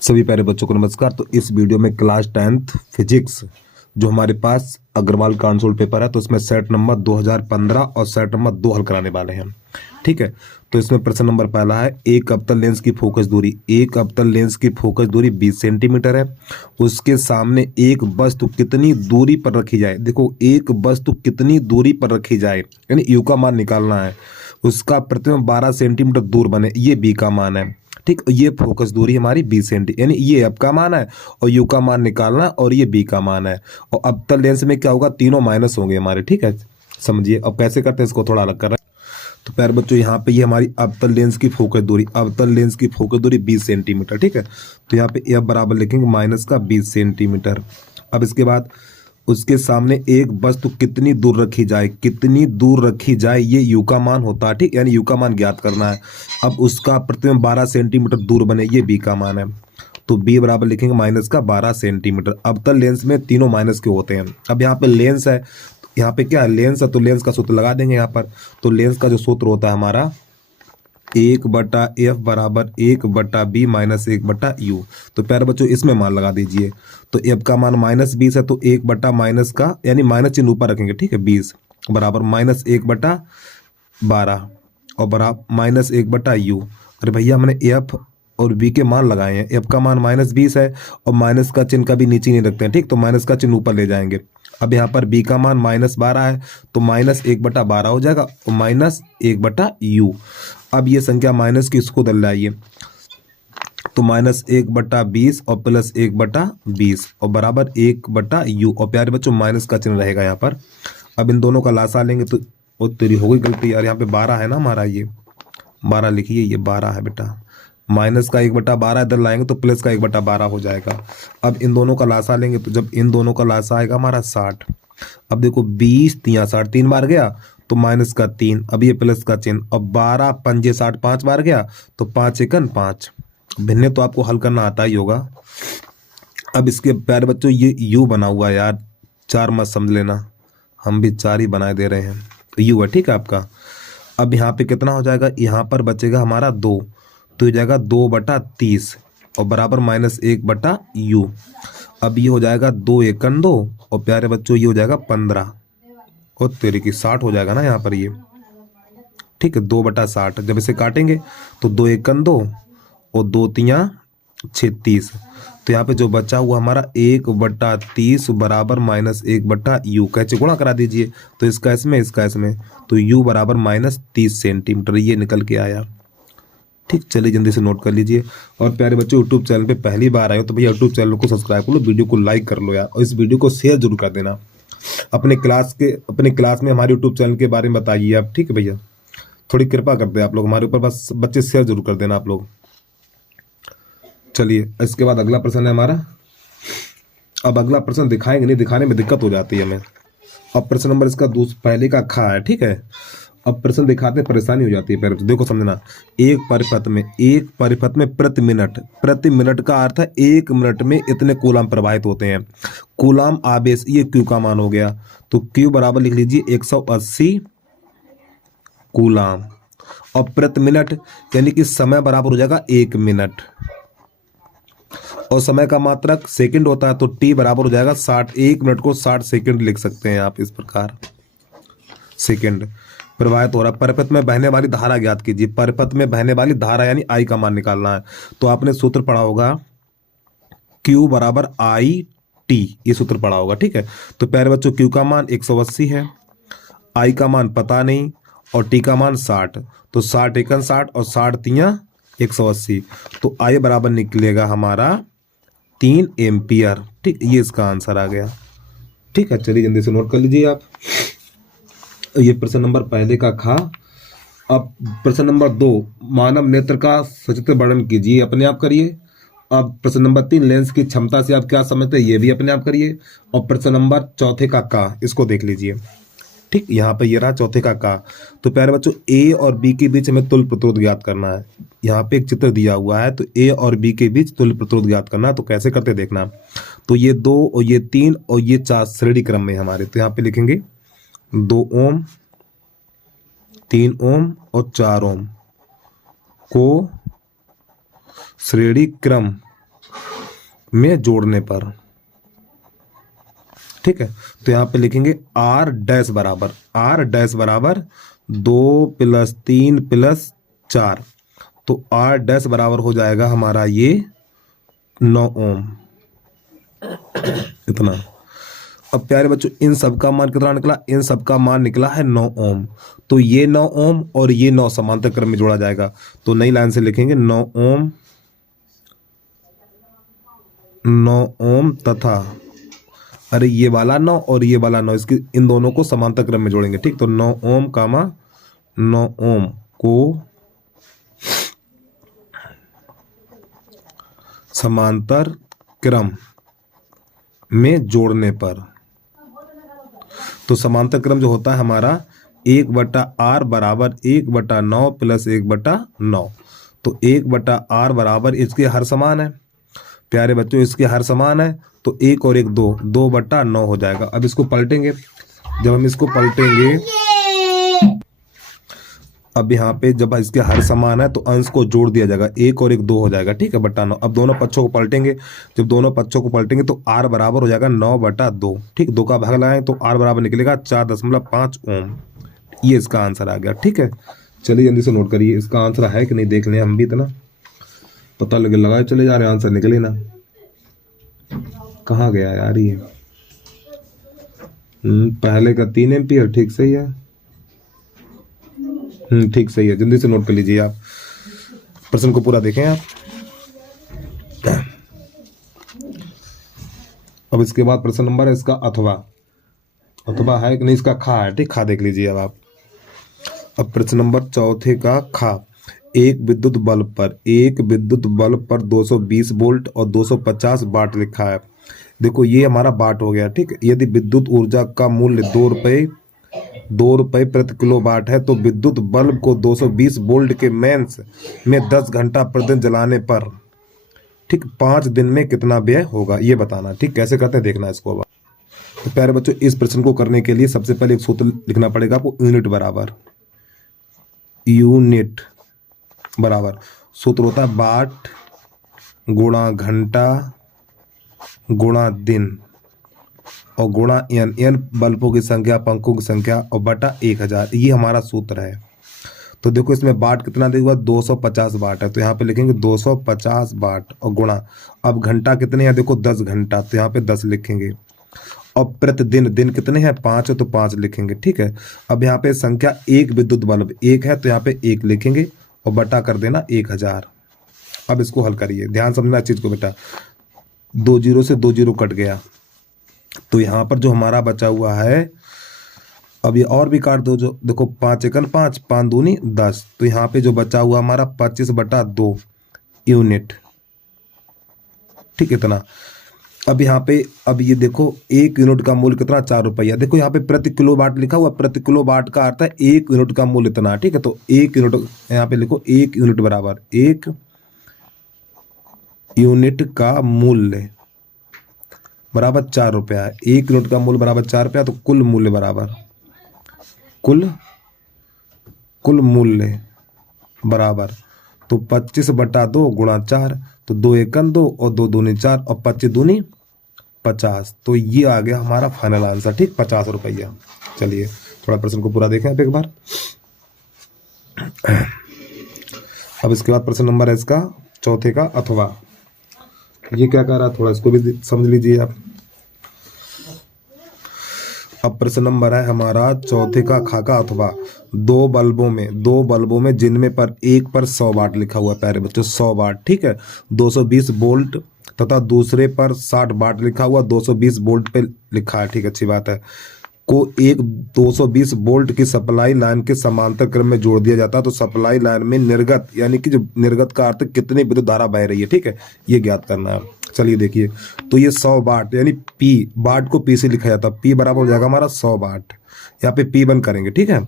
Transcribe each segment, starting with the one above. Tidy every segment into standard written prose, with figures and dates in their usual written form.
सभी प्यारे बच्चों को नमस्कार। तो इस वीडियो में क्लास 10th फिजिक्स जो हमारे पास अग्रवाल का आंसर पेपर है, तो इसमें सेट नंबर 2015 और सेट नंबर 2 हल कराने वाले हैं। ठीक है, तो इसमें प्रश्न नंबर पहला है, एक अवतल लेंस की फोकस दूरी, एक अवतल लेंस की फोकस दूरी 20 सेंटीमीटर है। उसके सामने एक वस्तु कितनी दूरी पर रखी जाए। देखो, एक वस्तु कितनी दूरी पर रखी जाए यानी यू का मान निकालना है। उसका प्रतिबिंब 12 सेंटीमीटर दूर बने, ये बी का मान है। ठीक, ये फोकस दूरी हमारी 20 सेंटी यानी ये एफ का मान है और यू का मान निकालना और ये बी का मान है। और अवतल लेंस में क्या होगा, तीनों माइनस होंगे हमारे। ठीक है, समझिए अब कैसे करते हैं, इसको थोड़ा अलग कर रहे हैं। तो प्यारे बच्चों, यहाँ पे ये हमारी अवतल लेंस की फोकस दूरी, अवतल लेंस की फोकस दूरी 20 सेंटीमीटर। ठीक है, तो यहाँ पे एफ बराबर लिखेंगे माइनस का 20 सेंटीमीटर। अब इसके बाद उसके सामने एक वस्तु कितनी दूर रखी जाए, कितनी दूर रखी जाए ये यू का मान होता है। ठीक, यानी यू का मान ज्ञात करना है। अब उसका प्रतिबिंब 12 सेंटीमीटर दूर बने, ये बी का मान है। तो बी बराबर लिखेंगे माइनस का 12 सेंटीमीटर। अवतल लेंस में तीनों माइनस के होते हैं। अब यहाँ पे लेंस है, यहाँ पे क्या है, लेंस है, तो लेंस का सूत्र लगा देंगे यहाँ पर। तो लेंस का जो सूत्र होता है हमारा 1/f बराबर 1/b माइनस 1/u। तो प्यारे बच्चों, इसमें मान लगा दीजिए। तो f का मान -20 है, तो 1 माइनस का यानी माइनस चिन्ह ऊपर रखेंगे। ठीक है, 20 बराबर -1/12 और बराबर -1/u। अरे भैया, हमने f और b के मान लगाए हैं। f का मान -20 है और माइनस का चिन्ह कभी नीचे नहीं रखते हैं। ठीक, तो माइनस का चिन्ह ऊपर ले जाएंगे। अब यहाँ पर b का मान -12 है, तो -1/12 हो जाएगा और -1/u। अब ये संख्या माइनस की इसको दल लाइए, तो -1/20 और +1/20 और बराबर 1/u। और प्यारे बच्चों, माइनस का चिन्ह रहेगा यहाँ पर। अब इन दोनों का लासा लेंगे तो वो तेरी हो गई गलती यार, यहाँ पे 12 है ना हमारा, ये 12 लिखिए, ये 12 है बेटा। माइनस का 1/12 इधर लाएंगे तो प्लस का 1/12 हो जाएगा। अब इन दोनों का लासा लेंगे, तो जब इन दोनों का लासा आएगा हमारा 60। अब देखो 20 तिया 60 3 बार गया तो माइनस का 3, अब ये प्लस का चिन्ह। अब 12 पंजे 60 5 बार गया तो 5 एकन 5। भिन्ने तो आपको हल करना आता ही होगा। अब इसके प्यारे बच्चों, ये यू बना हुआ है यार, 4 मत समझ लेना, हम भी 4 ही बनाए दे रहे हैं। तो यू है, ठीक है आपका। अब यहाँ पे कितना हो जाएगा, यहाँ पर बचेगा हमारा 2, तो ये जाएगा 2/30 और बराबर -1/u। अब ये हो जाएगा 2 एकन 2 और प्यारे बच्चों ये हो जाएगा 15 और तेरे की 60 हो जाएगा ना यहाँ पर ये। ठीक है, 2/60 जब इसे काटेंगे तो 2 एकन 2 और 2 तिया 36। तो यहाँ पे जो बचा हुआ हमारा 1/30 बराबर -1/u। कैसे गुणा करा दीजिए, तो इसका इसमें इसका इसमें, तो u बराबर -30 सेंटीमीटर ये निकल के आया। ठीक, चलिए जल्दी से नोट कर लीजिए। और प्यारे बच्चों, यूट्यूब चैनल पे पहली बार आए हो तो भैया यूट्यूब चैनल को सब्सक्राइब कर लो, वीडियो को लाइक कर लो यार, और इस वीडियो को शेयर जरूर कर देना। अपने क्लास में हमारे यूट्यूब चैनल के बारे में बताइए आप। ठीक है भैया, थोड़ी कृपा कर दे आप लोग हमारे ऊपर, बस बच्चे शेयर जरूर कर देना आप लोग। चलिए, इसके बाद अगला प्रश्न है हमारा। अब अगला प्रश्न दिखाएंगे नहीं, दिखाने में दिक्कत हो जाती है हमें। अब प्रश्न नंबर इसका पहले का खा है। ठीक है, अब प्रश्न दिखाते परेशानी हो जाती है। पहले तो देखो समझना, एक परिपथ में प्रति मिनट का अर्थ है 1 मिनट में इतने कूलाम प्रवाहित होते हैं। कूलाम आवेश, ये क्यू का मान हो गया, तो क्यू बराबर लिख लीजिए 180 कूलाम। और प्रति मिनट यानी कि समय बराबर हो जाएगा 1 मिनट, और समय का मात्रक सेकंड होता है, तो टी बराबर हो जाएगा 60। 1 मिनट को 60 सेकंड लिख सकते हैं आप इस प्रकार, सेकंड प्रवाहित हो रहा है। परिपथ में बहने वाली धारा ज्ञात कीजिए। परिपथ में बहने वाली धारा यानी आई का मान निकालना है। तो आपने सूत्र पढ़ा होगा Q बराबर आई टी, ये सूत्र पढ़ा होगा। ठीक है, तो प्यारे बच्चों, Q का मान 180 है, आई का मान पता नहीं और टी का मान 60। तो 60 एकन 60 और 60 तिया 180, तो आई बराबर निकलेगा हमारा 3 एम्पियर। ठीक, ये इसका आंसर आ गया। ठीक है, चलिए जल्दी से नोट कर लीजिए आप। ये प्रश्न नंबर पहले का खा। अब प्रश्न नंबर 2, मानव नेत्र का सचित्र वर्णन कीजिए, अपने आप करिए। अब प्रश्न नंबर 3, लेंस की क्षमता से आप क्या समझते हैं, ये भी अपने आप करिए। और प्रश्न नंबर चौथे का इसको देख लीजिए। ठीक, यहाँ पे ये रहा चौथे का। तो प्यारे बच्चों, ए और बी के बीच हमें तुल्य प्रतिरोध ज्ञात करना है। यहाँ पे एक चित्र दिया हुआ है, तो ए और बी के बीच तुल्य प्रतिरोध ज्ञात करना है। तो कैसे करते देखना, तो ये 2 और ये 3 और ये 4 श्रेणी क्रम में हमारे। तो यहाँ पे लिखेंगे 2 ओम 3 ओम और 4 ओम को श्रेणी क्रम में जोड़ने पर, ठीक है। तो यहाँ पे लिखेंगे आर डैश बराबर 2 + 3 + 4, तो आर डैश बराबर हो जाएगा हमारा ये 9 ओम, इतना। अब प्यारे बच्चों इन सब का मान कितना निकला, इन सब का मान निकला है 9 ओम। तो ये 9 ओम और ये 9 समांतर क्रम में जोड़ा जाएगा, तो नई लाइन से लिखेंगे 9 ओम, 9 ओम तथा, अरे ये वाला 9 और ये वाला 9, इसकी इन दोनों को समांतर क्रम में जोड़ेंगे, ठीक। तो 9 ओम कामा 9 ओम को समांतर क्रम में जोड़ने पर, तो समांतर क्रम जो होता है हमारा 1/r बराबर 1/9 + 1/9, तो 1/r बराबर इसके हर समान है प्यारे बच्चों, इसके हर समान है, तो 1 और 1 2, 2/9 हो जाएगा। अब इसको पलटेंगे, जब हम इसको पलटेंगे, अब यहाँ पे जब इसके हर समान है तो अंश को जोड़ दिया जाएगा, 1 और 1 2 हो जाएगा, ठीक है, बटा 9। अब दोनों पक्षों को पलटेंगे, जब दोनों पक्षों को पलटेंगे तो r बराबर हो जाएगा 9/2, ठीक। 2 का भाग लगाएं तो r बराबर निकलेगा 4.5 ओम। ये इसका आंसर आ गया, ठीक है। चलिए जल्दी से नोट करिए, इसका आंसर है कि नहीं देख लें, हम भी इतना पता लगे लगाए चले जा रहे हैं, आंसर निकले ना। कहाँ गया यार ये, पहले का 3 एम्पियर, ठीक सही है, ठीक सही है। जल्दी से नोट कर लीजिए आप, प्रश्न को पूरा देखें आप। अब इसके बाद प्रश्न नंबर है इसका अथवा है कि नहीं, इसका खा है, ठीक, खा देख लीजिए अब आप। अब प्रश्न नंबर चौथे का खा, एक विद्युत बल्ब पर 220 वोल्ट और 250 वाट लिखा है। देखो ये हमारा वाट हो गया, ठीक। यदि विद्युत ऊर्जा का मूल्य 2 रुपए प्रति किलो वाट है, तो विद्युत बल्ब को 220 वोल्ट के मेंस में 10 घंटा प्रतिदिन जलाने पर, ठीक, 5 दिन में कितना व्यय होगा, ये बताना, ठीक। कैसे करते हैं देखना इसको। अब तो प्यारे बच्चों इस प्रश्न को करने के लिए सबसे पहले एक सूत्र लिखना पड़ेगा आपको, यूनिट बराबर सूत्र होता है वाट गुणा घंटा गुणा दिन और गुणा एन बल्बों की संख्या, पंखों की संख्या और बटा 1000, ये हमारा सूत्र है। तो देखो इसमें वाट कितना देगा, 250 वाट है, तो यहाँ पे लिखेंगे 250 वाट और गुणा, अब घंटा कितने हैं, देखो 10 घंटा, तो यहाँ पे 10 लिखेंगे, और प्रतिदिन दिन कितने हैं, 5 है, तो 5 लिखेंगे, ठीक है। अब यहाँ पे संख्या, एक विद्युत बल्ब 1 है, तो यहाँ पे 1 लिखेंगे और बटा कर देना 1000। अब इसको हल करिए, ध्यान समझना चीज को बेटा, 2 जीरो से 2 जीरो कट गया, तो यहाँ पर जो हमारा बचा हुआ है, अब ये और भी काट दो, जो देखो 5 एकन 5, 5 दूनी 10, तो यहाँ पे जो बचा हुआ हमारा 25/2 यूनिट, ठीक, इतना। अब यहाँ पे, अब ये देखो 1 यूनिट का मूल्य कितना, 4 रुपया। देखो यहाँ पे प्रति किलो वाट लिखा हुआ, प्रति किलो वाट का अर्थ है 1 यूनिट का मूल्य इतना, ठीक है। तो 1 यूनिट यहाँ पे लिखो, 1 यूनिट बराबर 1 यूनिट का मूल्य बराबर 4 रुपया है, 1 यूनिट का मूल्य बराबर 4 रुपया, तो कुल मूल्य बराबर, कुल मूल्य बराबर, तो 25/2 गुणा 4, तो 2 एकन 2 और 2 दूनी 4 और 25 दूनी 50, तो ये आ गया हमारा फाइनल आंसर, ठीक, 50 रुपया। चलिए थोड़ा प्रश्न को पूरा देखें आप एक बार। अब इसके बाद प्रश्न नंबर है इसका चौथे का अथवा, ये क्या कह रहा है थोड़ा इसको भी समझ लीजिए आप। अब प्रश्न नंबर है हमारा चौथे का खाका अथवा, दो बल्बों में जिनमें पर एक पर 100 वाट लिखा हुआ है प्यारे बच्चों, 100 वाट, ठीक है, 220 वोल्ट तथा दूसरे पर 60 वाट लिखा हुआ, 220 वोल्ट पे लिखा है, ठीक, अच्छी बात है, को एक 220 वोल्ट की सप्लाई लाइन के समांतर क्रम में जोड़ दिया जाता है, तो सप्लाई लाइन में निर्गत, यानी कि जो निर्गत का अर्थ कितनी विद्युत धारा बह रही है, ठीक है, ये ज्ञात करना है। चलिए देखिए, तो ये 100 वाट यानी पी, वाट को पी से लिखा जाता है, पी बराबर हो जाएगा हमारा 100 वाट, यहाँ पे पी बन करेंगे, ठीक है।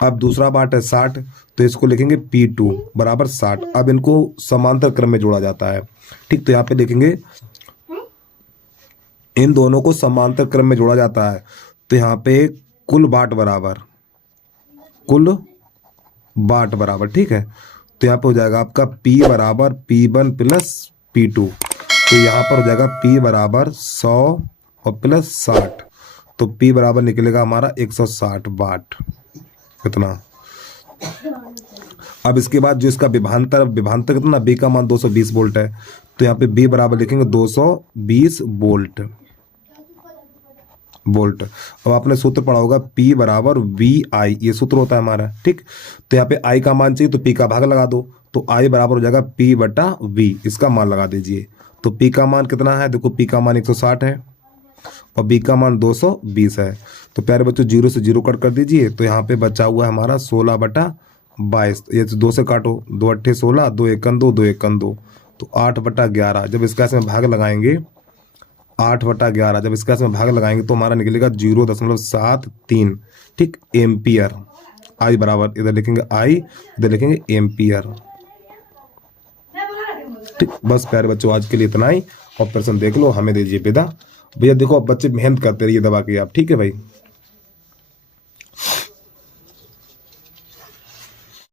अब दूसरा वाट है 60, तो इसको लिखेंगे P2 बराबर 60। अब इनको समांतर क्रम में जोड़ा जाता है, ठीक, तो यहाँ पे लिखेंगे इन दोनों को समांतर क्रम में जोड़ा जाता है, तो यहाँ पे कुल वाट बराबर, ठीक है, तो यहाँ पे हो जाएगा आपका P बराबर P1 + P2, तो तो यहाँ पर हो जाएगा P बराबर 100 और प्लस 60, तो P बराबर निकलेगा हमारा 160 वाट। कितना? अब इसके बाद जो इसका विभवांतर कितना, B का मान 220 वोल्ट है, तो यहाँ पे B बराबर लिखेंगे 220 वोल्ट। अब आपने सूत्र पढ़ा होगा P बराबर VI, ये सूत्र होता है हमारा, ठीक। तो यहाँ पे I का मान चाहिए तो P का भाग लगा दो, तो I बराबर हो जाएगा P बटा V, इसका मान लगा दीजिए। तो P का मान कितना है, देखो P का मान 160 है और B का मान 220 है। तो प्यारे बच्चों 0 से 0 कट कर दीजिए, तो यहाँ पे बचा हुआ है हमारा 16 बटा 22, ये 2 से काटो, 2 अट्ठे 16, 2 एकन 2, 2 एकन 2, तो 8 बटा 11। जब इसका इसमें भाग लगाएंगे 8 बटा 11, जब इसका इसमें भाग लगाएंगे तो हमारा निकलेगा 0.73, ठीक, एम्पियर। आई बराबर इधर लिखेंगे आई, इधर लिखेंगे एम्पियर, ठीक। बस प्यारे बच्चों आज के लिए इतना ही, ऑपरेशन देख लो, हमें दीजिए विदा। भैया देखो अब बच्चे मेहनत करते रहिए दबा के आप, ठीक है भाई।